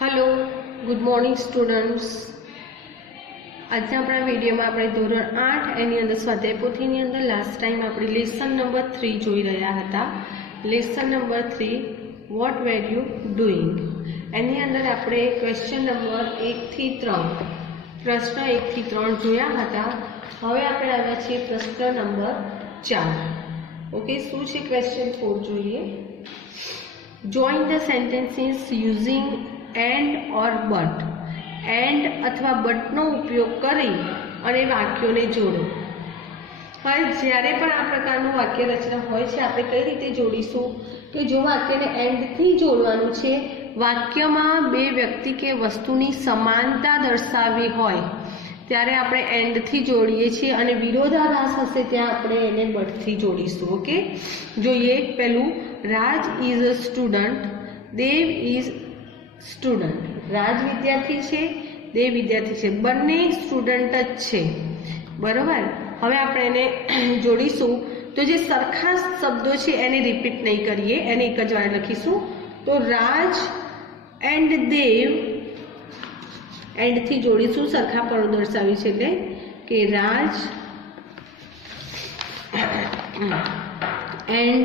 Hello good morning students. आज अपना video में अपने धोरण 8 एनी अंदर स्वाध्याय पोथी नी अंदर लास्ट टाइम अपने लेसन नंबर 3 જોઈ રહ્યા હતા। Lesson number 3 what were you doing any अंदर अपने क्वेश्चन नंबर 1 થી 3 प्रश्न 1 થી 3 જોયા હતા। હવે આપણે આવ્યા છીએ પ્રશ્ન નંબર 4। ओके શું છે ક્વેશ્ચન 4 જોઈએ। Join the sentences using and और बट एंड अथवा बटनो उपयोग करी अने वाक्यों जोड़ो। हवे ज्यारे पण आ प्रकारनुं वाक्य रचना होय छे आपणे कई रीते जोड़ीशुं के जो वाक्यने एंड थी जोड़वानुं छे, वाक्यमां बे व्यक्ति के वस्तुनी समानता दर्शावी होय त्यारे आपणे एंड थी जोड़ीए छीए अने विरोधाभास हशे त्यां आपणे एने बट थी जोड़ीशुं। ओके जोईए पहेलुं Raj is a student, Dev is student. Raj विद्यार्थी छे, देव विद्यार्थी छे, बंने स्टूडंट ज छे बराबर। हवे आपणे एने जोड़ीशुं तो जे सरखा शब्दों छे एने रिपीट नहीं करिए, एने एक ज वार लखीशुं। तो राज एंड देव एंड थी जोड़ीशुं सरखापणुं दर्शावी छे એટલે કે राज एंड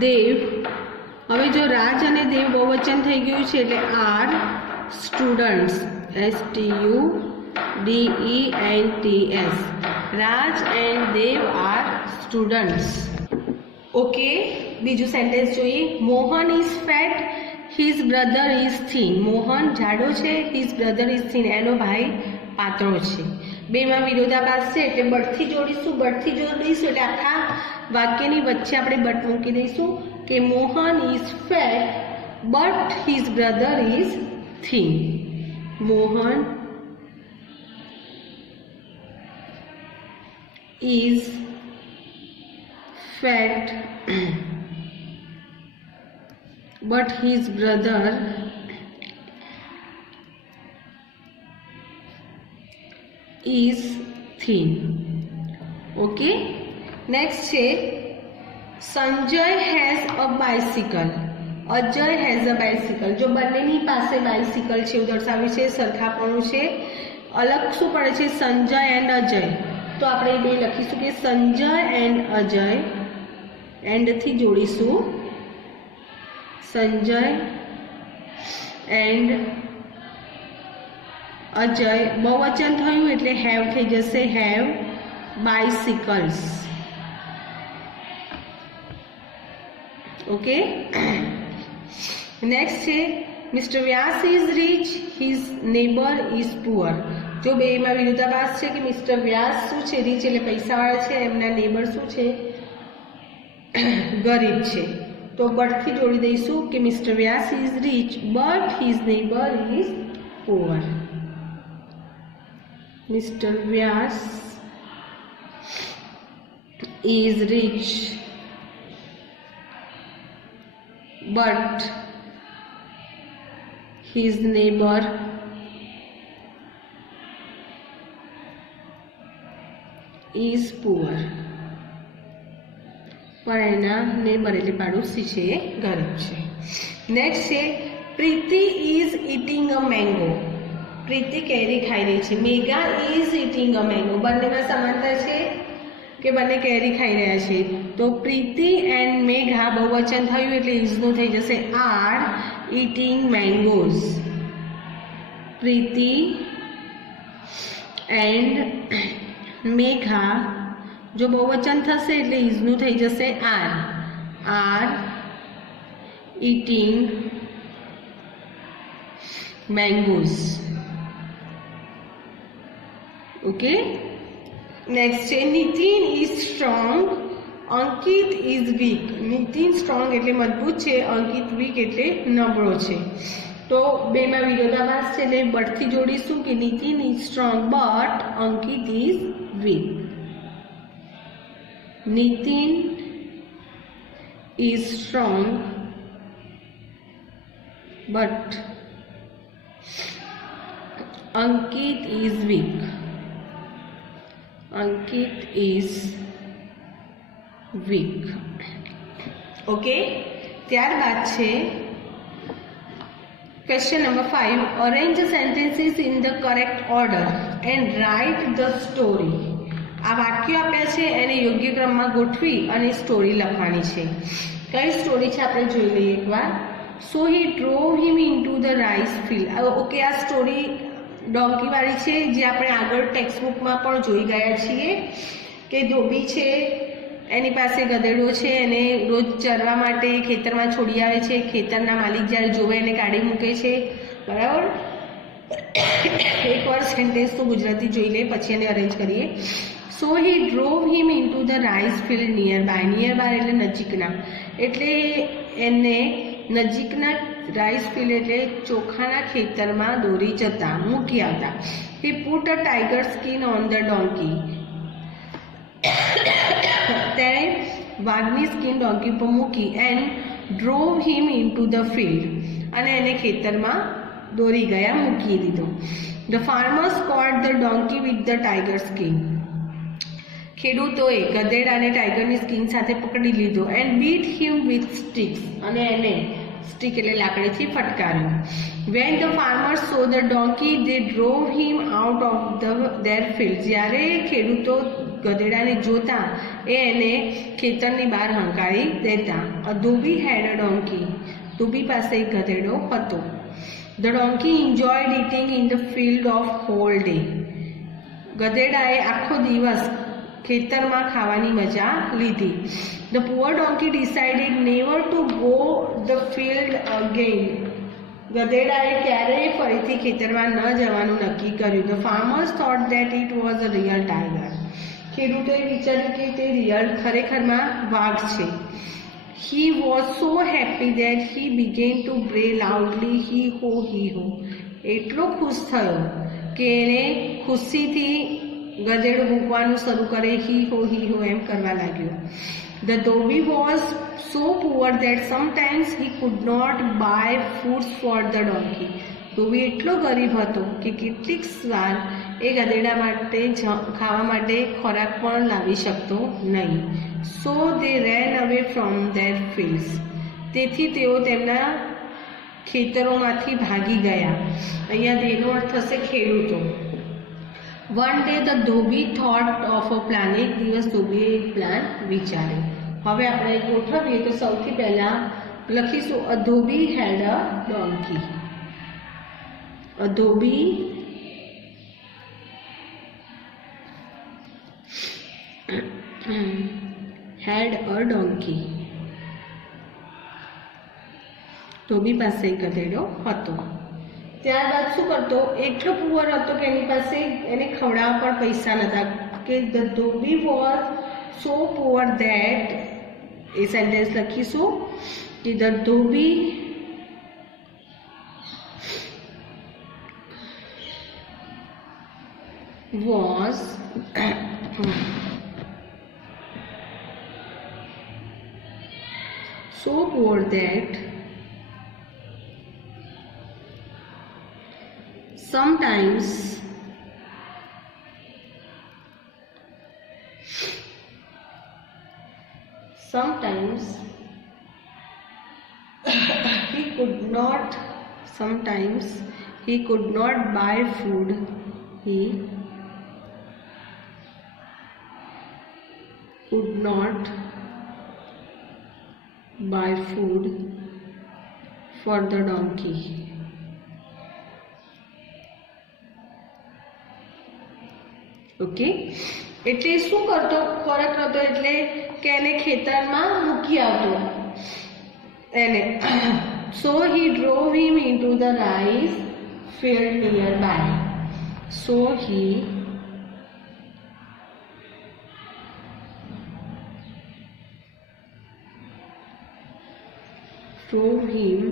देव। हवे जो राज अने देव बहुवचन थई गयुं छे એટલે are students STUDENTS Raj and Dev are students. Okay बीजू सेंटेन्स जोईए। Mohan is fat, his brother is thin. Mohan जाडो छे, हिज ब्रदर इज थीन एनो भाई पातळो छे। बेमां विरोधाभास छे એટલે બટથી જોડીશું એટલે આખા વાક્યની વચ્ચે આપણે બટ મૂકી દઈશું કે Mohan is fat but his brother is thin. Mohan is fat but his brother is thin। Okay next है Sanjay has a bicycle, Ajay has a bicycle. जो बंनेनी पासे बाइसिकल छे दर्शावे छे सरखापणुं छे। अलग शुं पड़े छे संजय एंड अजय तो आपणे बे लखीशुं के संजय एंड अजय एंड थी जोड़ीशुं संजय एंड अजय बहुवचन थयुं એટલે હેવ થઈ જશે હેવ બાઇસિકલ્સ। ओके नेक्स्ट है mister Vyas is rich, his neighbour is poor. जो बेमां विरोधाभास छे कि मिस्टर व्यास शुं छे रिच એટલે પૈસાવાળા છે, એમના નેબર शुं छे गरीब छे। तो बट थी जोड़ी दईशुं कि mister Vyas is rich but his neighbour is poor. Mr. Vyas is rich but his neighbor is poor। पर एना नेबर એટલે પાડોશી છે ગરીબ છે। नेक्स्ट है प्रीति इज ईटिंग अ मैंगो। प्रीति केरी खाई रही है। Megha is eating a mango बने में समानता है कि बने केरी खाई रहा है। तो प्रीति एंड मेघा बहुवचन थयुं એટલે इजनु थई जशे are eating mangoes. Preeti and Megha जो बहुवचन थशे એટલે इजनु थई जशे are eating mangoes. Okay next है Nitin is strong, Ankit is weak. Nitin strong એટલે મજબૂત છે, અંકિત વીક એટલે નબળો છે। તો બેમાં વિરોધાભાસ છે એટલે બટથી જોડીશું કે Nitin is strong but Ankit is weak. Nitin is strong but Ankit is weak. Ankit is week. Okay ત્યારબાદ છે Question number 5. Arrange the sentences in the correct order and write the story. આ વાક્યો આપ્યા છે એને યોગ્ય ક્રમમાં ગોઠવી અને સ્ટોરી લખવાની છે. કઈ સ્ટોરી છે આપણે જોઈ લઈએ એકવાર. So he drove him into the rice field. Okay, આ સ્ટોરી ડોંકી વાળી છે જે આપણે આગળ ટેક્સ્ટ બુકમાં પણ જોઈ ગયા છીએ કે ધોબી છે, એની પાસે ગધેડો છે, એને રોજ ચરવા માટે ખેતરમાં છોડી આવે છે. ખેતરના માલિક જ્યારે જોવે એને કાઢી મૂકે છે. બરાબર. એકવાર સેન્ટેન્સ તો ગુજરાતી જોઈ લે પછી એને અરેન્જ કરીએ. So he drove him into the rice field nearby. Nearby એટલે નજીકના, એટલે એને નજીકના રાઈસ ફિલ્ડ એટલે ચોખાના ખેતરમાં દોરી જતા, મૂકી આવતા. He put a tiger skin on the donkey. તેણે વાઘની સ્કિન ડોંકી પર મૂકી. And drove him into the field, અને એને ખેતરમાં દોરી ગયા, મૂકી દીધો. The farmers caught the donkey with the tiger skin. ખેડૂતોએ ગધેડાને ટાઈગરની સ્કિન સાથે પકડી લીધો. And beat him with sticks, અને એને સ્ટિક એટલે લાકડીથી ફટકાર્યો. When the farmers saw the donkey they drove him out of there field. જ્યારે ખેડૂતો ગધેડાને જોતા એ એને ખેતરની બહાર હંકારી દેતા. અ ધોબી હેડ અ ડોંકી. ધોબી પાસે એક ગધેડો હતો. The donkey enjoyed eating in the field of whole day. ગધેડાએ આખો દિવસ ખેતરમાં ખાવાની મજા લીધી. The poor donkey decided never to go the field again. ગધેડાએ ક્યારેય ફરીથી ખેતરમાં ન જવાનું નક્કી કર્યું. The farmers thought that it was a real tiger. ખેડૂતોએ વિચાર્યું કે તે ખરેખરમાં વાઘ છે. He was so happy that he began to bray loudly hee haw hee હો. એટલો ખુશ થયો કે એને ખુશીથી ગધેડું મૂકવાનું શરૂ કરે. હી હો એમ કરવા લાગ્યો. The dhobi was so poor that sometimes he could not buy foods for the donkey. ધોબી એટલો ગરીબ હતો કે કેટલીક વાર એ ગધેડા માટે ખાવા માટે ખોરાક પણ લાવી શકતો નહીં. સો દે રેન અવે ફ્રોમ ધેર ફિલ્ડ્સ. તેથી તેઓ તેમના ખેતરોમાંથી ભાગી ગયા. અહીંયા તેનો અર્થ થશે ખેડૂતો. One day the dhobi thought of a plan. એક દિવસ ધોબીએ એક પ્લાન વિચાર્યો. હવે આપણે ગોઠવીએ તો સૌથી પહેલાં લખીશું અ ધોબી હેડ a donkey. A Dhobi head a donkey. ધોબી પાસે એક ગધેડો હતો. ત્યારબાદ શું કરતો, એટલો પુઅર હતો કે એની પાસે એને ખવડાવવા પણ પૈસા નહોતા. કે the dhobi was so poor that, એ સેન્ટેન્સ લખીશું કે the dhobi was so poor that sometimes he could not buy food. He could not buy food for the donkey. Okay, એટલે શું કરતો, ખોરાક નહોતો એટલે કે એને ખેતરમાં મૂકી આવતો એને. So he drove him into the rice field nearby. So he drove him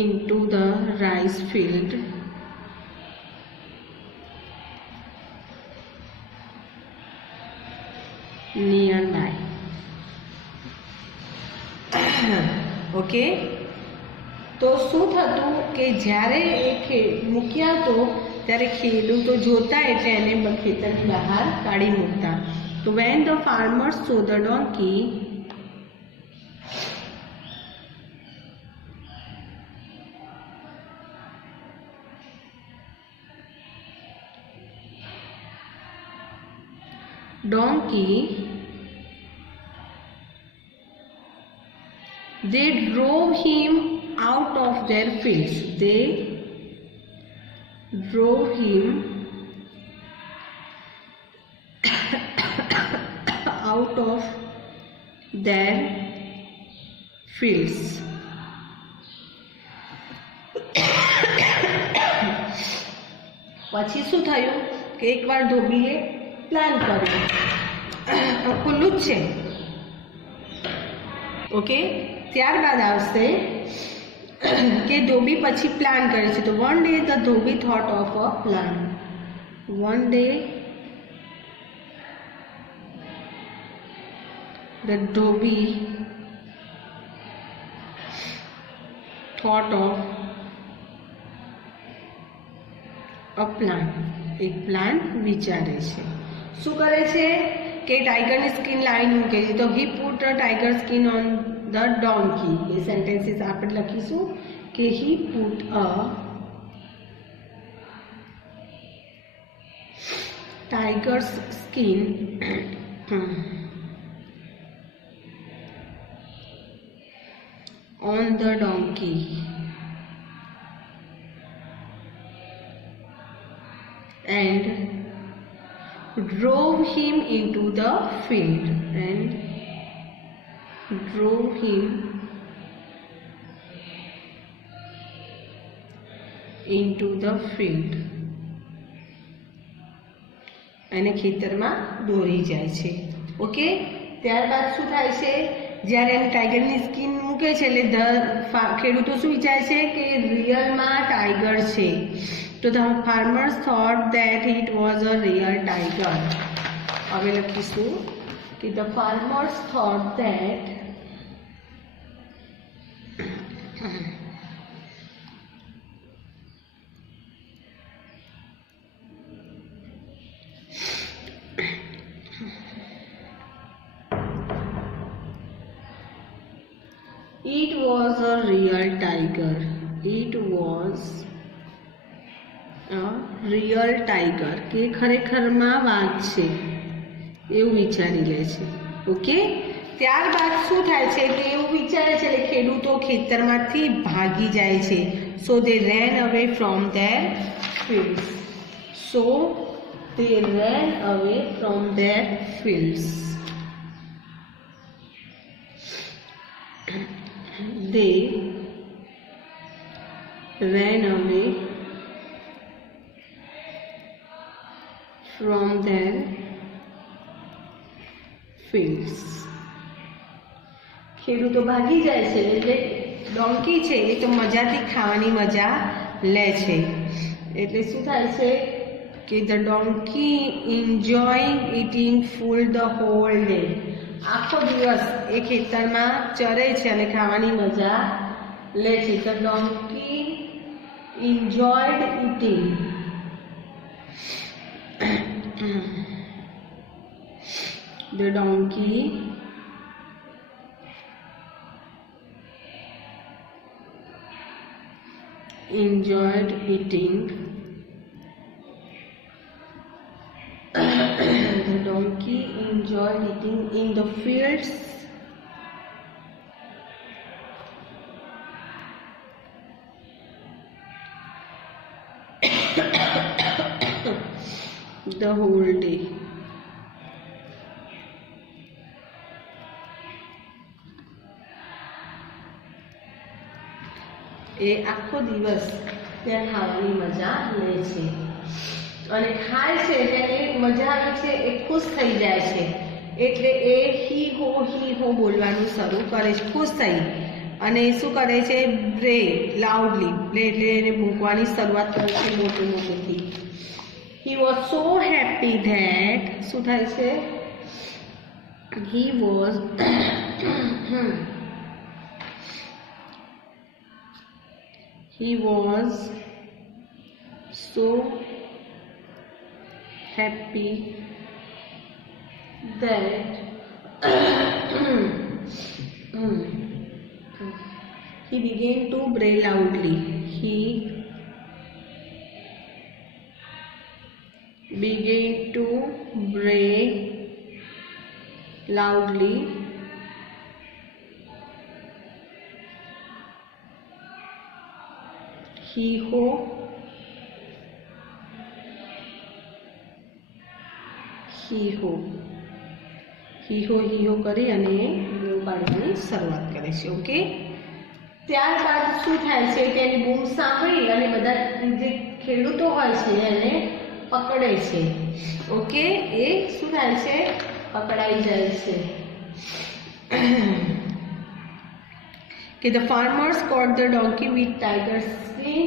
into the rice field nearby. Okay, તો શું થતું કે જ્યારે એ મૂકી આવતો ત્યારે ખેડૂતો જોતા એટલે એને ખેતરની બહાર કાઢી મૂકતા. તો van the farmers saw the donkey donkey, they drove him out of their fields. They drove him out of their fields. પછી શું થયું કે એકવાર ધોબીએ પ્લાન કર્યો, ખુલ્લું જ છે, ઓકે. ત્યારબાદ આવશે કે ધોબી પછી પ્લાન કરે છે. તો one day the dhobi thought of a plan. One day the dhobhi thought of a plan. એક પ્લાન વિચારે છે. શું કરે છે કે ટાઈગરની સ્કિન લાવીને મૂકે છે. તો હી put a tiger skin on the ડોન્કી. A sentences આપણે લખીશું કે હી put a tigers skin on the donkey and drove him into the field. And drove him into the field. અને ખેતરમાં દોરી જાય છે. ઓકે. ત્યારબાદ શું થાય છે, જ્યારે એને ટાઈગરની સ્કિન મૂકે છે એટલે ખેડૂતો શું વિચારે છે કે રિયલમાં ટાઈગર છે. તો the farmers thought that it was a real tiger. હવે લખીશું કે the farmers thought that it was a real tiger. It was a real tiger. કે ખરેખરમાં વાઘ છે એવું વિચારી લે છે. ઓકે. ત્યારબાદ શું થાય છે કે એવું વિચારે છે એટલે ખેડૂતો ખેતરમાંથી ભાગી જાય છે. સો they ran away from their fields. So they ran away from their fields. They ran away from their fields. ખેડૂતો ભાગી જાય છે એટલે ડોંકી છે એ તો મજાથી ખાવાની મજા લે છે. એટલે શું થાય છે કે the donkey enjoying eating full the hall day. આખો દિવસ એ ખેતરમાં ચરે છે અને ખાવાની મજા લે છે. The donkey enjoyed eating. The donkey enjoyed eating. The donkey enjoyed eating in the fields the whole day. એ આખો દિવસ ત્યાં ખાવાની મજા લે છે અને ખાય છે ત્યારે મજા આવે છે એ ખુશ થઈ જાય છે એટલે એ હી હો બોલવાનું શરૂ કરે છે ખુશ થઈ અને શું કરે છે બ્રે લાઉડલી બ્રે એટલે એને ભૂંકવાની શરૂઆત કરે છે મોટું મોટુંથી. He was so happy that શું થાય છે he was he was so happy that he began to bray loudly. He began to bray loudly, he-ho, he-ho, he-ho, he-ho કરી અને બૂમ પાડવાની શરૂઆત કરે છે. ઓકે, ત્યારબાદ શું થાય છે કે એની બૂમ સાંભળી અને બધા જે ખેડૂતો હોય છે એને પકડે છે. ઓકે, એ શું થાય છે? પકડાઈ જાય છે. કે the farmers caught the donkey with tiger's skin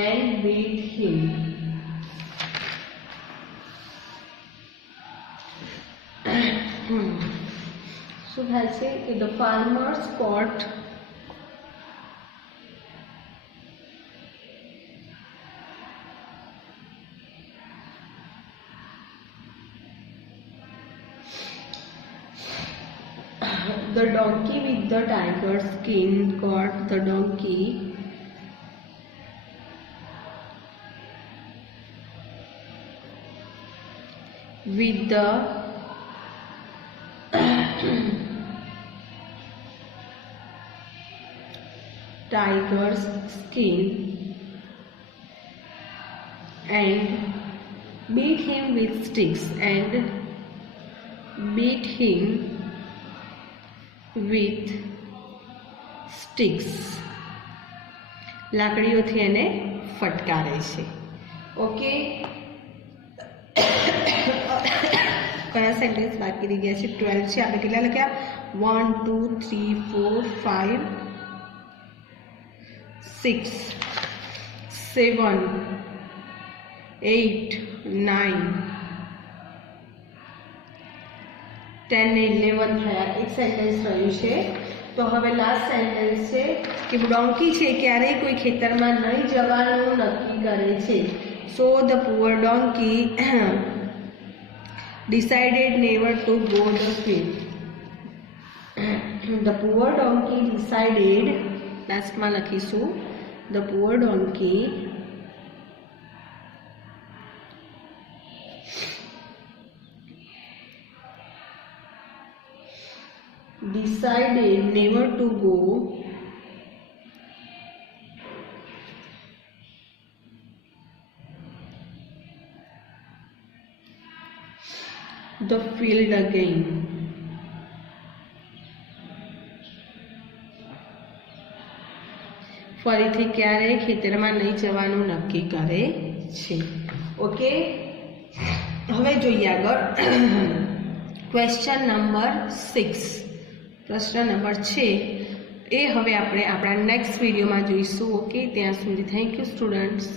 and beat him. શું થાય છે કે the farmers caught the donkey with the tiger's skin, caught the donkey with the tiger's skin and beat him with sticks and beat him with sticks. લાકડીઓથી એને ફટકારે છે. Okay, કયા sentence બાકી રહી ગયા છે? 12 છે. આપણે કેટલા લખ્યા? 1 2 3 4 5 6 7 8 9 10 ને 11 થયા. એક સેન્ટેન્સ રહ્યું છે. તો હવે લાસ્ટ સેન્ટેન્સ છે કે ડોંકી છે ક્યારેય કોઈ ખેતરમાં નહીં જવાનું નક્કી કરે છે. So the poor donkey decided never to go the field. The poor donkey decided, લાસ્ટમાં લખીશું, the poor donkey decided never to go the field again. ફરીથી ક્યારે ખેતરમાં નહીં જવાનું નક્કી કરે છે. ઓકે, હવે જોઈએ આગળ. ક્વેશ્ચન નંબર 6, પ્રશ્ન નંબર 6 એ હવે આપણે આપણા નેક્સ્ટ વિડીયોમાં જોઈશું. ઓકે, ત્યાં સુધી થેન્ક યુ સ્ટુડન્ટ્સ.